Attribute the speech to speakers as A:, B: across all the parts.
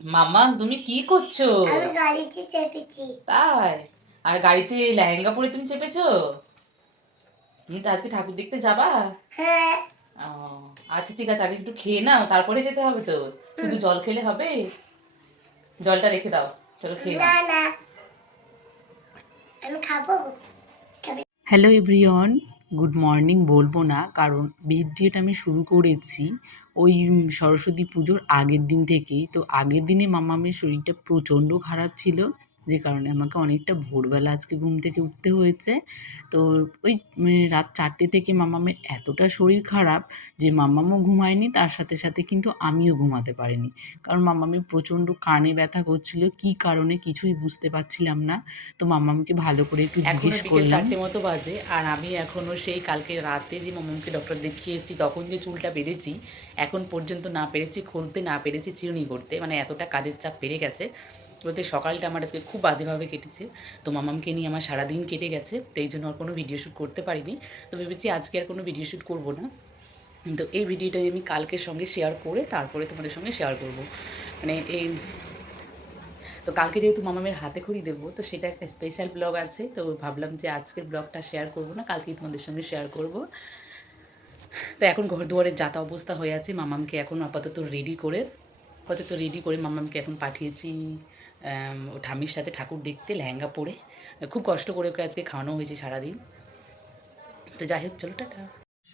A: মামা তুমি কি করছ?
B: আমি গাড়িতে চেপেছি।
A: তাই? আর গাড়িতে লেহেঙ্গা পরে তুমি চেপেছো? তুমি তো আজকে ঠাকুর দেখতে যাবা?
B: হ্যাঁ।
A: ও, আচ্ছা ঠিক আছে আগে একটু খেয়ে নাও তারপরে যেতে হবে তো। শুধু জল খেলে হবে? জলটা রেখে দাও চলো খেয়ে
B: না না। আমি খাব।
C: হ্যালো এভরিওয়ান গুড মর্নিং বলব না, কারণ ভিডিওটা আমি শুরু করেছি ওই সরস্বতী পুজোর আগের দিন থেকেই। তো আগের দিনে মামামের শরীরটা প্রচণ্ড খারাপ ছিল। যে কারণে আমাকে অনেকটা ভোরবেলা আজকে ঘুম থেকে উঠতে হয়েছে। তো ওই রাত চারটে থেকে মামামের এতটা শরীর খারাপ যে মামামও ঘুমায়নি তার সাথে সাথে কিন্তু আমিও ঘুমাতে পারিনি। কারণ মামামের প্রচণ্ড কানে ব্যথা করছিল কী কারণে কিছুই বুঝতে পারছিলাম না। তো মামামকে ভালো করে একটু জিজ্ঞেস করলাম।
A: চারটে মতো বাজে আর আমি এখনও সেই কালকে রাতে যে মামাকে ডক্টর দেখিয়ে এসেছি তখন যে চুলটা বেঁধেছি এখন পর্যন্ত না পেরেছি খুলতে না পেরেছি চিরুনি করতে। মানে এতটা কাজের চাপ বেড়ে গেছে। বলতে সকালটা আমার আজকে খুব বাজেভাবে কেটেছে। তো মামামকে নিয়ে আমার সারাদিন কেটে গেছে, তো এই জন্য আর কোনো ভিডিও শ্যুট করতে পারিনি। তো ভেবেছি আজকে আর কোনো ভিডিও শ্যুট করব না। তো এই ভিডিওটা আমি কালকের সঙ্গে শেয়ার করে তারপরে তোমাদের সঙ্গে শেয়ার করব। মানে এই তো কালকে যেহেতু মামামের হাতে খড়ি দেবো, তো সেটা একটা স্পেশাল ব্লগ আছে। তো ভাবলাম যে আজকের ব্লগটা শেয়ার করব না, কালকেই তোমাদের সঙ্গে শেয়ার করব। তো এখন ঘর দুয়ারের যাতা অবস্থা হয়ে আছে, মামামকে এখন আপাতত রেডি করে, আপাতত রেডি করে মামামকে এখন পাঠিয়েছি। ঠামির সাথে ঠাকুর দেখতে লেহেঙ্গা পরে। খুব কষ্ট করে ওকে আজকে খাওয়ানো হয়েছে সারাদিন। তো যাই হোক, চলো, টাটা।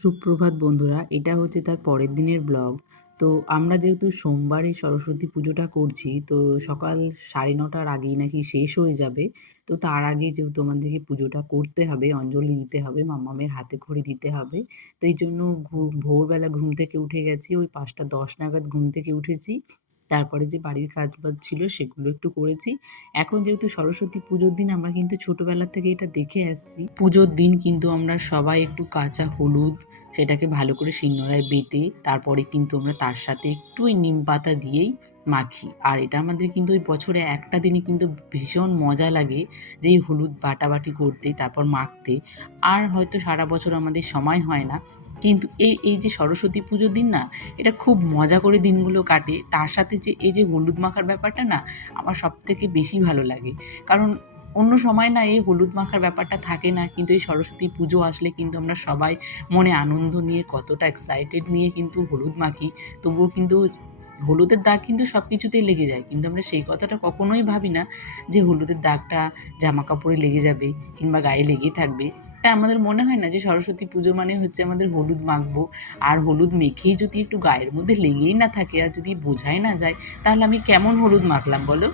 C: সুপ্রভাত বন্ধুরা, এটা হচ্ছে তার পরের দিনের ব্লগ। তো আমরা যেহেতু সোমবারে সরস্বতী পুজোটা করছি, তো সকাল সাড়ে নটার আগেই নাকি শেষ হয়ে যাবে। তো তার আগে যেহেতু আমাদেরকে পুজোটা করতে হবে, অঞ্জলি দিতে হবে, মামামের হাতে খড়ি দিতে হবে, তো এই জন্য ভোরবেলা ঘুম থেকে উঠে গেছি। ওই পাঁচটা দশ নাগাদ ঘুম থেকে উঠেছি। তারপরে যে বাড়ির কাজ বাজ ছিল সেগুলো একটু করেছি। এখন যেহেতু সরস্বতী পুজোর দিন, আমরা কিন্তু ছোটবেলা থেকে এটা দেখে আসছি। পুজোর দিন কিন্তু আমরা সবাই একটু কাঁচা হলুদ, সেটাকে ভালো করে শিলনোড়ায় বেটে, তারপরে কিন্তু আমরা তার সাথে একটু নিম পাতা দিয়েই মাখি। আর এটা আমাদের কিন্তু ওই বছরে একটা দিনই কিন্তু ভীষণ মজা লাগে, যে হলুদ বাটাবাটি করতে, তারপর মাখতে। আর হয়তো সারা বছর আমাদের সময় হয় না। কিন্তু এই এই যে সরস্বতী পুজোর দিন না, এটা খুব মজা করে দিনগুলো কাটে। তার সাথে যে এই যে হলুদ মাখার ব্যাপারটা না, আমার সব থেকে বেশি ভালো লাগে। কারণ অন্য সময় না এই হলুদ মাখার ব্যাপারটা থাকে না, কিন্তু এই সরস্বতী পুজো আসলে কিন্তু আমরা সবাই মনে আনন্দ নিয়ে, কতটা এক্সাইটেড নিয়ে কিন্তু হলুদ মাখি। তবুও কিন্তু হলুদের দাগ কিন্তু সব কিছুতেই লেগে যায়। কিন্তু আমরা সেই কথাটা কখনোই ভাবি না যে হলুদের দাগটা জামা কাপড়ে লেগে যাবে কিংবা গায়ে লেগে থাকবে। এটা আমাদের মনে হয় না যে সরস্বতী পুজো মানে হচ্ছে আমাদের হলুদ মাখবো আর হলুদ মেখেই যদি একটু গায়ের মধ্যে লেগেই না থাকে আর যদি বোঝাই না যায়, তাহলে আমি কেমন হলুদ মাখলাম বলো?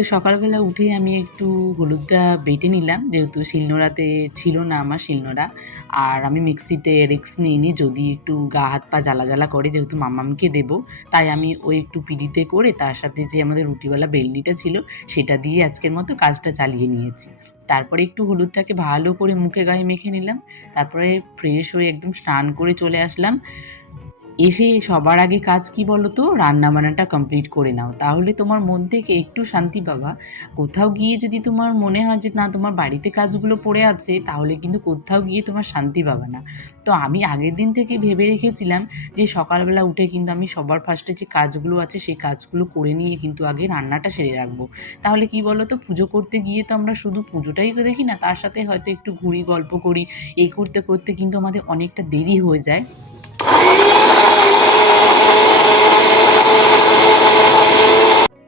C: তো সকালবেলা উঠেই আমি একটু হলুদটা বেটে নিলাম, যেহেতু শিলনোড়াতে ছিল না আমার শিলনোড়া। আর আমি মিক্সিতে রিক্স নিইনি যদি একটু গা হাত পা জ্বালা জ্বালা করে, যেহেতু মামামকে দেবো। তাই আমি ওই একটু পিড়িতে করে, তার সাথে যে আমাদের রুটিওয়ালা বেলনিটা ছিল, সেটা দিয়ে আজকের মতো কাজটা চালিয়ে নিয়েছি। তারপরে একটু হলুদটাকে ভালো করে মুখে গায়ে মেখে নিলাম। তারপরে ফ্রেশ হয়ে একদম স্নান করে চলে আসলাম। এসে সবার আগে কাজ কি বলো তো রান্নাবান্নাটা কমপ্লিট করে নাও। তাহলে তোমার মন থেকে একটু শান্তি পাবা। কোথাও গিয়ে যদি তোমার মনে হয় যে, না, তোমার বাড়িতে কাজগুলো পড়ে আছে, তাহলে কিন্তু কোথাও গিয়ে তোমার শান্তি পাবে না। তো আমি আগের দিন থেকে ভেবে রেখেছিলাম যে, সকালবেলা উঠে কিন্তু আমি সবার ফার্স্টে যে কাজগুলো আছে, সেই কাজগুলো করে নিয়ে কিন্তু আগে রান্নাটা সেরে রাখব। তাহলে কি বলো তো পুজো করতে গিয়ে তো আমরা শুধু পুজোটাই দেখি না, তার সাথে হয়তো একটু ঘুরি গল্প করি। এই করতে করতে কিন্তু আমাদের অনেকটা দেরি হয়ে যায়।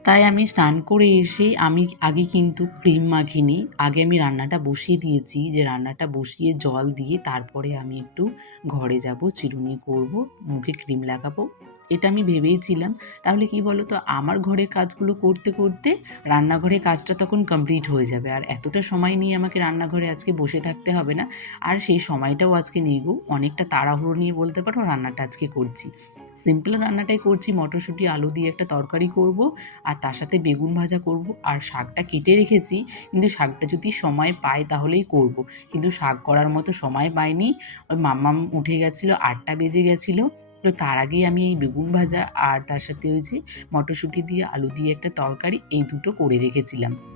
C: তাই আমি স্নান করে এসে আমি আগে কিন্তু ক্রিম মাখিনি আগে আমি রান্নাটা বসিয়ে দিয়েছি যে রান্নাটা বসিয়ে জল দিয়ে তারপরে আমি একটু ঘরে যাব, চিরুনি করব, মুখে ক্রিম লাগাবো। এটা আমি ভেবেইছিলাম। তাহলে কি বলো তো আমার ঘরের কাজগুলো করতে করতে রান্নাঘরের কাজটা তখন কমপ্লিট হয়ে যাবে। আর এতটা সময় নিয়ে আমাকে রান্নাঘরে আজকে বসে থাকতে হবে না। আর সেই সময়টাও আজকে নেই গো। অনেকটা তাড়াহুড়ো নিয়ে বলতে পারো রান্নাটা আজকে করছি। সিম্পল রান্নাটাই করছি, মটরশুঁটি, আলু দিয়ে একটা তরকারি করব, আর তার সাথে বেগুন ভাজা করব, আর শাকটা কেটে রেখেছি, কিন্তু শাকটা যদি সময় পাই তাহলেই করব। কিন্তু শাক করার মতো সময় পাইনি, ওই মাম্মাম উঠে গেছিল, আটটা বেজে গেছিল, তো তার আগেই আমি এই বেগুন ভাজা আর তার সাথে ওই যে মটরশুঁটি দিয়ে আলু দিয়ে একটা তরকারি এই দুটো করে রেখেছিলাম।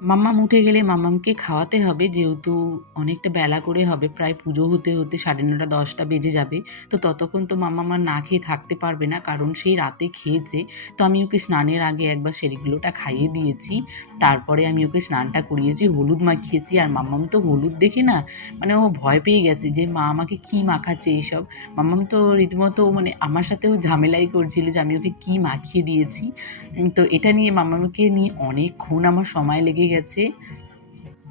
C: মাম্মাম উঠে গেলে মাম্মামকে খাওয়াতে হবে, যেহেতু অনেকটা বেলা করে হবে, প্রায় পুজো হতে হতে সাড়ে নটা, দশটা বেজে যাবে। তো ততক্ষণ তো মাম্মাম না খেয়ে থাকতে পারবে না, কারণ সেই রাতে খেয়েছে। তো আমি ওকে স্নানের আগে একবার সেরিগুলোটা খাইয়ে দিয়েছি। তারপরে আমি ওকে স্নানটা করিয়েছি, হলুদ মাখিয়েছি, আর মাম্মাম তো হলুদ দেখে না মানে ও ভয় পেয়ে গেছে যে, মা, আমাকে কী মাখাচ্ছে এইসব? মাম্মাম তো রীতিমতো মানে আমার সাথেও ঝামেলাই করছিল যে, আমি ওকে কী মাখিয়ে দিয়েছি? তো এটা নিয়ে মাম্মামকে নিয়ে অনেকক্ষণ আমার সময় লেগে গেছে।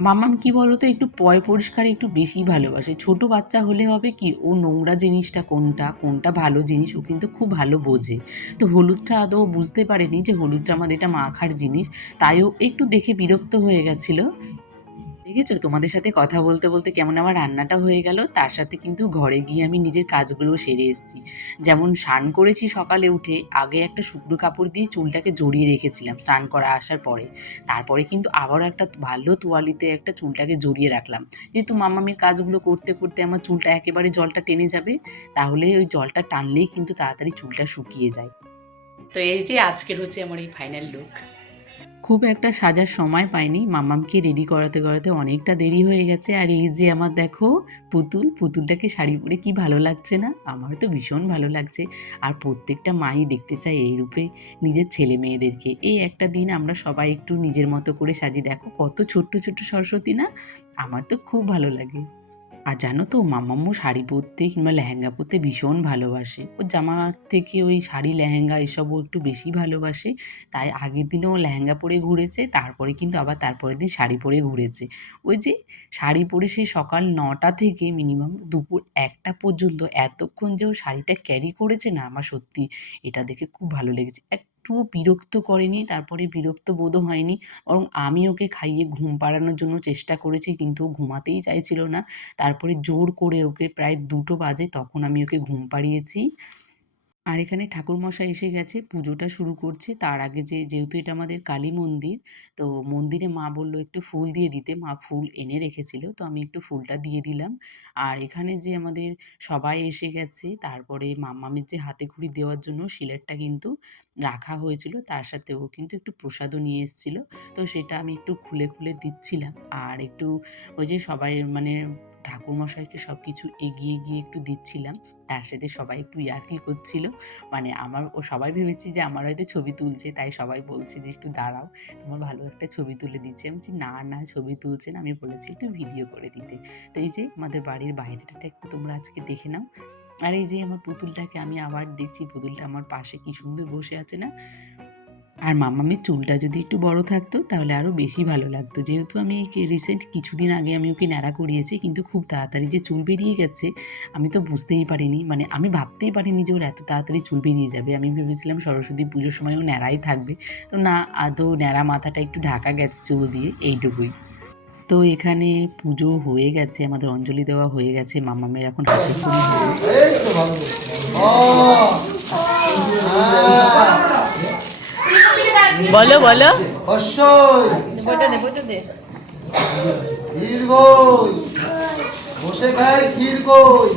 C: মামাম কি বলতো, একটু পয় পরিষ্কার, একটু বেশি ভালোবাসে। ছোট বাচ্চা হলে হবে কি, ও নোংরা জিনিসটা কোনটা কোনটা ভালো জিনিস, ও কিন্তু খুব ভালো বোঝে। তো হলুদটা আদৌ বুঝতে পারেনি যে হলুদটা আমাদের এটা মাখার জিনিস তাইও একটু দেখে বিরক্ত হয়ে গেছিল। দেখেছ? তোমাদের সাথে কথা বলতে বলতে কেমন আমার রান্নাটা হয়ে গেল। তার সাথে কিন্তু ঘরে গিয়ে আমি নিজের কাজগুলো সেরে এসেছি। যেমন স্নান করেছি সকালে উঠে, আগে একটা শুকনো কাপড় দিয়ে চুলটাকে জড়িয়ে রেখেছিলাম স্নান করা আসার পরে। তারপরে কিন্তু আবারও একটা ভালো তোয়ালিতে একটা চুলটাকে জড়িয়ে রাখলাম। যেহেতু মামামির কাজগুলো করতে করতে আমার চুলটা একেবারে জলটা টেনে যাবে, তাহলে ওই জলটা টানলেই কিন্তু তাড়াতাড়ি চুলটা শুকিয়ে যায়।
A: তো এই যে আজকের হচ্ছে আমার এই ফাইনাল লুক
C: খুব একটা সাজার সময় পাইনি। মামামকে রেডি করাতে করাতে অনেকটা দেরি হয়ে গেছে। আর এই যে আমার দেখো, পুতুল, পুতুলটাকে শাড়ি পরে কি ভালো লাগছে না? আমার তো ভীষণ ভালো লাগছে। আর প্রত্যেকটা মাই দেখতে চায় এই রূপে নিজের ছেলে মেয়েদেরকে। এই একটা দিন আমরা সবাই একটু নিজের মতো করে সাজি দেখো। কত ছোট্ট ছোট্ট সরস্বতী না? আমার তো খুব ভালো লাগে। আর জানো তো মামাম্মু শাড়ি পরতে কিংবা লেহেঙ্গা পরতে ভীষণ ভালোবাসে। ও জামা থেকে ওই শাড়ি, লেহেঙ্গা এসবও একটু বেশি ভালোবাসে। তাই আগের দিনেও লেহেঙ্গা পরে ঘুরেছে, তারপরে কিন্তু আবার তারপরের দিন শাড়ি পরে ঘুরেছে। ওই যে শাড়ি পরে সেই সকাল নটা থেকে মিনিমাম দুপুর একটা পর্যন্ত এতক্ষণ যে ও শাড়িটা ক্যারি করেছে না, আমার সত্যি এটা দেখে খুব ভালো লেগেছে। একটুও বিরক্ত করেনি, তারপরে বিরক্ত বোধও হয়নি। বরং আমি ওকে খাইয়ে ঘুম পাড়ানোর জন্য চেষ্টা করেছি, কিন্তু ঘুমাতেই চাইছিল না। তারপরে জোর করে ওকে প্রায় দুটো বাজে তখন আমি ওকে ঘুম পাড়িয়েছি। আর এখানে ঠাকুরমশাই এসে গেছে, পুজোটা শুরু করছে। তার আগে যে, যেহেতু এটা আমাদের কালী মন্দির, তো মন্দিরে মা বলল একটু ফুল দিয়ে দিতে। মা ফুল এনে রেখেছিল, তো আমি একটু ফুলটা দিয়ে দিলাম। আর এখানে যে আমাদের সবাই এসে গেছে, তারপরে মাম্মামের যে হাতে ঘুড়ি দেওয়ার জন্য শিলেরটা কিন্তু রাখা হয়েছিল, তার সাথে ও কিন্তু একটু প্রসাদও নিয়ে এসেছিল। তো সেটা আমি একটু খুলে খুলে দিচ্ছিলাম। আর একটু ওই যে সবাই মানে ঠাকুরমশাইকে সব কিছু এগিয়ে গিয়ে একটু দিচ্ছিলাম। তার সাথে সবাই একটু ইয়ার্কি করছিল। মানে আমার, ও সবাই ভেবেছি যে আমার হয়তো ছবি তুলছে, তাই সবাই বলছে যে একটু দাঁড়াও, তোমার ভালো একটা ছবি তুলে দিচ্ছে। আমি বলছি, না না, ছবি তুলছেন, আমি বলেছি একটু ভিডিও করে দিতে। তো এই যে আমাদের বাড়ির বাইরেটা একটু তোমরা আজকে দেখে নাও। আর এই যে আমার পুতুলটাকে আমি আবার দেখছি, পুতুলটা আমার পাশে কি সুন্দর বসে আছে না? আর মামামের চুলটা যদি একটু বড় থাকতো, তাহলে আরও বেশি ভালো লাগতো। যেহেতু আমি রিসেন্ট কিছুদিন আগে আমি ওকে ন্যাড়া করিয়েছি, কিন্তু খুব তাড়াতাড়ি যে চুল বেরিয়ে গেছে, আমি তো বুঝতেই পারিনি। মানে আমি ভাবতেই পারিনি যে ওর এত তাড়াতাড়ি চুল বেরিয়ে যাবে। আমি ভেবেছিলাম সরস্বতী পুজোর সময় ও ন্যাড়াই থাকবে। তো না, আদৌ ন্যাড়া মাথাটা একটু ঢাকা গেছে চুল দিয়ে, এইটুকুই। তো এখানে পুজো হয়ে গেছে, আমাদের অঞ্জলি দেওয়া হয়ে গেছে, মামামের এখন হাতে
A: বলো বলো।
D: বসে খাই ক্ষীর কই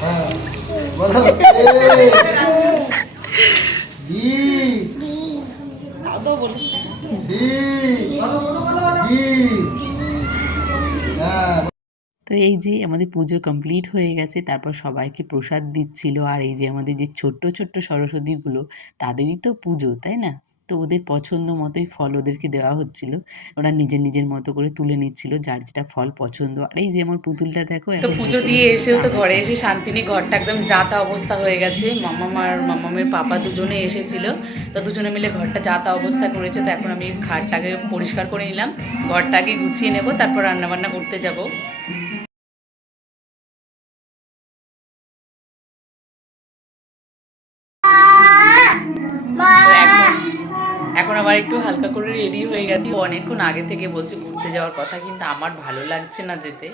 D: হ্যাঁ বলো। হ্যাঁ
C: তো এই যে আমাদের পুজো কমপ্লিট হয়ে গেছে তারপর সবাইকে প্রসাদ দিচ্ছিল আর এই যে আমাদের যে ছোট্ট ছোট্ট সরস্বতীগুলো তাদেরই তো পুজো তাই না? তো ওদের পছন্দ মতোই ফল ওদেরকে দেওয়া হচ্ছিল। ওরা নিজের নিজের মতো করে তুলে নিচ্ছিল যার যেটা ফল পছন্দ। আর এই যে আমার পুতুলটা দেখো
A: তো পুজো দিয়ে এসেও তো ঘরে এসে
C: করছে।
A: শান্তিনী ঘরটা একদম যাতা অবস্থা হয়ে গেছে। মাম্মাম আর মাম্মামের পাপা দুজনে এসেছিল। তো দুজনে মিলে ঘরটা যাতা অবস্থা করেছে। তো এখন আমি খাটটাকে পরিষ্কার করে নিলাম। ঘরটাকে গুছিয়ে নেব তারপর রান্নাবান্না করতে যাব। তো এখন আবার একটু হালকা করে রেডি হয়ে গেছি। অনেকক্ষণ আগে থেকে বলছি ঘুরতে যাওয়ার কথা, কিন্তু আমার ভালো লাগছে না যেতে।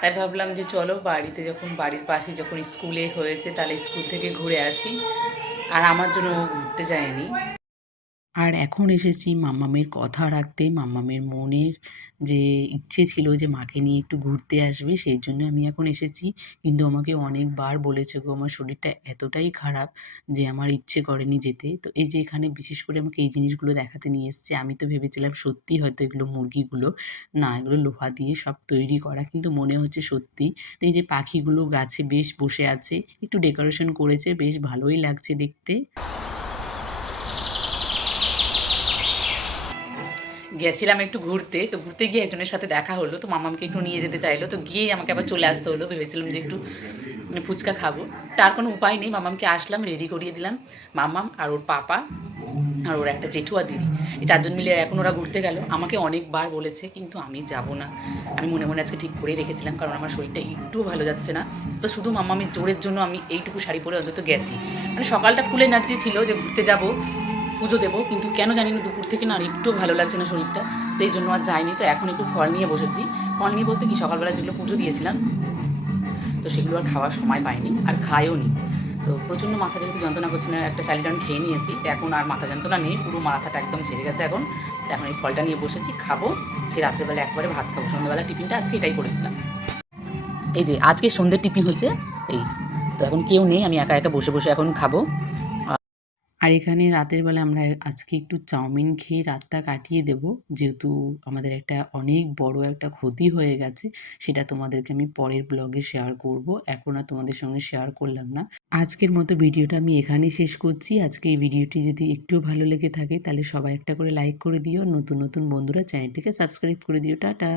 A: তাই ভাবলাম যে চলো বাড়িতে যখন, বাড়ির পাশে যখন স্কুলে হয়েছে, তাহলে স্কুল থেকে ঘুরে আসি। আর আমার জন্য ও ঘুরতে যায়নি।
C: আর এখন এসেছি মাম্মামের কথা রাখতে। মাম্মামের মনের যে ইচ্ছে ছিল যে মাকে নিয়ে একটু ঘুরতে আসবে, সেই জন্য আমি এখন এসেছি। কিন্তু আমাকে অনেকবার বলেছে, গো, আমার শরীরটা এতটাই খারাপ যে আমার ইচ্ছে করেনি যেতে। তো এই যে এখানে বিশেষ করে আমাকে এই জিনিসগুলো দেখাতে নিয়ে এসছে, আমি তো ভেবেছিলাম সত্যি হয়তো এগুলো মুরগিগুলো, না, এগুলো লোহা দিয়ে সব তৈরি করা। কিন্তু মনে হচ্ছে সত্যি। তো এই যে পাখিগুলো গাছে বেশ বসে আছে, একটু ডেকোরেশন করেছে, বেশ ভালোই লাগছে দেখতে।
A: গেছিলাম একটু ঘুরতে, তো ঘুরতে গিয়ে একজনের সাথে দেখা হলো, তো মামামকে একটু নিয়ে যেতে চাইলো, তো গিয়ে আমাকে আবার চলে আসতে হলো, ভেবেছিলাম যে একটু মানে ফুচকা খাব। তার কোনো উপায় নেই, মামামকে আসলাম রেডি করিয়ে দিলাম, মামাম আর ওর পাপা আর ওর একটা জেঠু আর দিদি। এই চারজন মিলে এখন ওরা ঘুরতে গেল। আমাকে অনেকবার বলেছে, কিন্তু আমি যাব না। আমি মনে মনে আজকে ঠিক করেই রেখেছিলাম, কারণ আমার শরীরটা একটুও ভালো যাচ্ছে না। তো শুধু মামামের জোরের জন্য আমি এইটুকু শাড়ি পরে অন্তত গেছি। মানে সকালটা ফুল এনার্জি ছিল যে ঘুরতে যাব। পুজো দেবো, কিন্তু কেন জানি না, দুপুর থেকে না আর একটু ভালো লাগছে না শরীরটা, তো এই জন্য আর যাইনি, তো এখন একটু ফল নিয়ে বসেছি। ফল নিয়ে বলতে কি সকালবেলা যেগুলো পুজো দিয়েছিলাম, তো সেগুলো আর খাওয়ার সময় পাইনি, আর খায়ও নি। তো প্রচণ্ড মাথা যেহেতু যন্ত্রণা করছে না, একটা স্যালিডন খেয়ে নিয়েছি এখন আর মাথা যন্ত্রণা নেই, পুরো মাথাটা একদম ছেড়ে গেছে এখন। তো এখন এই ফলটা নিয়ে বসেছি, খাব, সে রাত্রেবেলা একবারে ভাত খাব সন্ধ্যাবেলা টিফিনটা আজকে এটাই করে দিলাম। এই যে, আজকে সন্ধ্যের টিফিন হয়েছে, এই, তো এখন কেউ নেই, আমি একা একা বসে বসে এখন খাব।
C: আর এখানে রাতের বেলা আমরা আজকে একটু চাউমিন খেয়ে রাতটা কাটিয়ে দেব। যেহেতু আমাদের একটা অনেক বড় একটা ক্ষতি হয়ে গেছে, সেটা তোমাদেরকে আমি পরের ব্লগে শেয়ার করব। এখন আর তোমাদের সঙ্গে শেয়ার করলাম না। আজকের মতো ভিডিওটা আমি এখানে শেষ করছি। আজকে এই ভিডিওটি যদি একটুও ভালো লেগে থাকে, তাহলে সবাই একটা করে লাইক করে দিও। নতুন নতুন বন্ধুরা চ্যানেলটিকে সাবস্ক্রাইব করে দিও। টাটা!